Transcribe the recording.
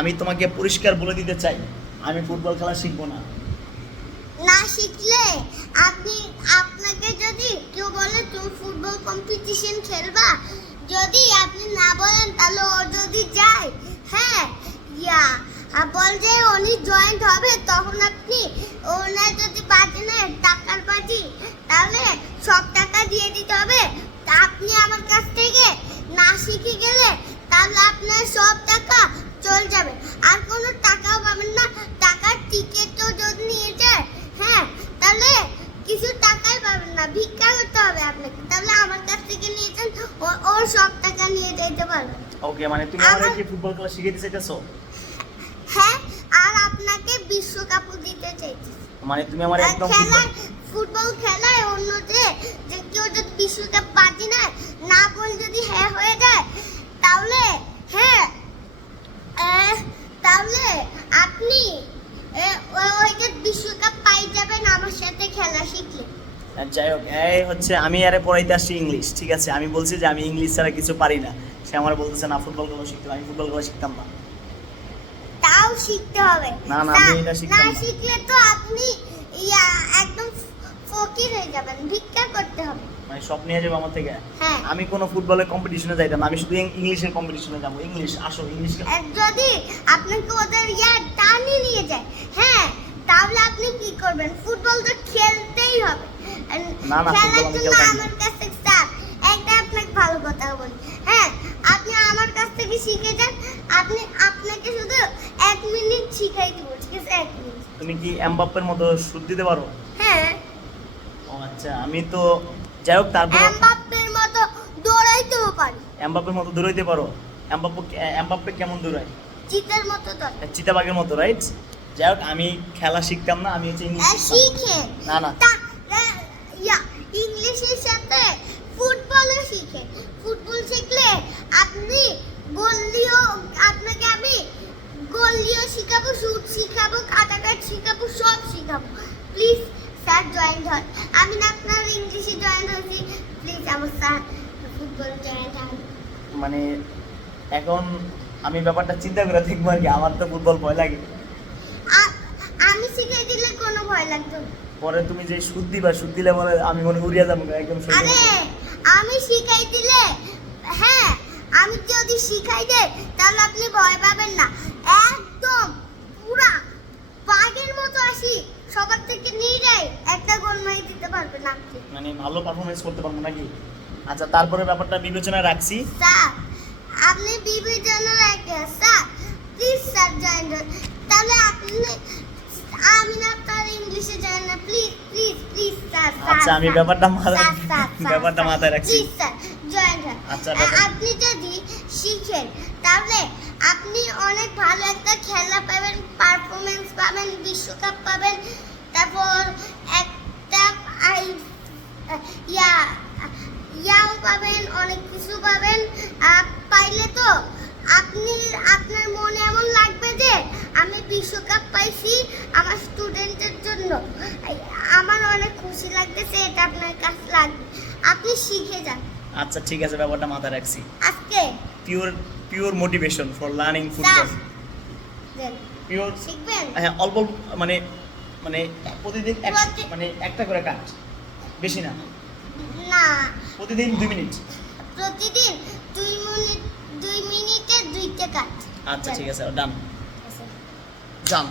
আমি তোমাকে পরিষ্কার বলে দিতে চাই, আমি ফুটবল খেলা শিখব না। না শিখলে আপনি আপনাকে যদি কেউ বলে তুমি ফুটবল কম্পিটিশন খেলবা, যদি আপনি না বলেন তাহলে ও যদি যায় হ্যাঁ? ইয়া, আর বল যে উনি জয়েন্ট হবে, তখন আপনি ওনার যদি বাজি নেয় টাকার বাজি, তাহলে সব টাকা দিয়ে দিতে হবে। তা আপনি আমার কাছ থেকে না শিখে গেলে তাহলে আপনার সব টাকা চলে যাবে। আর কোনো টাকাও পাবেন না। টাকার টিকিটও যদি নিয়ে যায় হ্যাঁ তাহলে কিছু টাকাই পাবেন না। ভিক্ষা করতে হবে আপনাকে। তাহলে আমার কাছ থেকে নিয়ে যান ও- ওর সব টাকা নিয়ে যেতে পারবেন ওকে মানে তুমি আমার আমার- কি ফুটবল খেলা শিখাইতে চাইতেছো? হ্যাঁ আর আপনাকে বিশ্বকাপও দিতে চাইছি মানে তুমি আমার একদম খেলায় ফুটবল খেলায় অন্যতে যে কেউ যদি বিশ্বকাপ বাজি না বল যদি হ্যাঁ হয়ে যায় তাহলে হ্যাঁ আহ, তাহলে আপনি? এ, ওই যে বিশ্বকাপ পাই যাবেন আমার সাথে খেলা শিখলে। যাই হোক এই হচ্ছে আমি আরে পড়াইতে আসছি ইংলিশ ঠিক আছে? আমি বলছি যে আমি ইংলিশ ছাড়া কিছু পারি না। সে আমার বলতেছে না ফুটবল খেলা শিখতে আমি ফুটবল খেলা শিখতাম না। তাও শিখতে হবে। না, না, আমি এটা শিখতাম না। শিখলে তো আপনি একদম ফকির হয়ে যাবেন ভিক্ষা করতে হবে। মানে সব নিয়ে যাব আমার থেকে? হ্যাঁ। আমি কোনো ফুটবলের কম্পিটিশনে যাইতাম আমি শুধু ইংলিশের কম্পিটিশনে যাব। ইংলিশ আসো ইংলিশ যদি আপনাকে ওদের ইয়া টানি নিয়ে যায় হ্যাঁ তাহলে আপনি কি করবেন? ফুটবল তো খেলতেই হবে। না, না, খেলার জন্য। আমার কাছে স্যার একটা আপনাকে ভালো কথা বলি। হ্যাঁ আপনি আমার কাছ থেকে শিখে যান। আপনি আপনাকে শুধু এক মিনিট শিখাই দিব ঠিক আছে? এক মিনিট। তুমি কি এমবাপ্পের মতো শুট দিতে পারো? হ্যাঁ। ও আচ্ছা আমি তো যাই হোক তারপর এমবাপ্পের মতো দৌড়াইতেও পারি। এমবাপ্পের মতো দৌড়াইতে পারো? এমবাপ্পে এমবাপ্পে কেমন দৌড়ায়? চিতার মতো তো চিতাবাগের মতো রাইট যাই হোক আমি খেলা শিখতাম না আমি হচ্ছে ইংলিশ আর শিখে। না না। ইংলিশের সাথে ফুটবলও শিখে। ফুটবল শিখলে আপনি গোলিও আপনাকে আমি গোলিও শিখাবো শুট শিখাবো কাটাকাট শিখাবো সব শিখাবো। প্লিজ স্যার জয়েন্ট হন আমি না আপনার ইংলিশে জয়েন্ট হয়েছি প্লিজ আমার স্যার ফুটবল জয়েন্ট হন মানে এখন আমি ব্যাপারটা চিন্তা করে দেখব আর কি আমার তো ফুটবল ভয় লাগে। শিখিয়ে দিলে কোনো ভয় লাগতো পরে তুমি যে সুদ দিবা সুদ দিলে বলে আমি মনে উড়িয়ে যাব একদম আরে আমি শিখাই দিলে হ্যাঁ আমি যদি শিখাই দেই তাহলে আপনি ভয় পাবেন না। একদম পুরা বাঘের মতো আসি সবার থেকে নিয়ে যাই একটা গোল মারি দিতে পারবেন আপনি। মানে ভালো পারফরমেন্স করতে পারব নাকি? আচ্ছা তারপরে ব্যাপারটা বিবেচনা রাখছি। স্যার আপনি বিবেচনা রাখেন। স্যার প্লিজ স্যার জয়েন তাহলে আপনি আচ্ছা, আমি ব্যাপারটা মাথায়- ব্যাপারটা মাথায় রাখছি। আচ্ছা, আপনি যদি শিখেন তাহলে আপনি অনেক ভালো একটা খেলা পাবেন পারফরমেন্স পাবেন বিশ্বকাপ পাবেন তারপর একটা আই ইয়া ইয়াও পাবেন অনেক কিছু পাবেন পাইলে তো আপনি আপনার মনে এমন লাগবে যে আমি বিশ্বকাপ পাইছি আমার স্টুডেন্টের জন্য আই- আমার অনেক খুশি লাগতেছে এটা আপনার কাছে লাগবে আপনি শিখে যান। আচ্ছা ঠিক আছে ব্যাপারটা মাথায় রাখছি। আজকে? Pure pure motivation for learning football pure শিখবেন? হ্যাঁ অল্প মানে মানে প্রতিদিন মানে একটা করে কাজ বেশি না। না। প্রতিদিন দুই মিনিট। প্রতিদিন দুই মিনিট দুই মিনিটে দুইটা কাজ আচ্ছা ঠিক আছে ডান ডান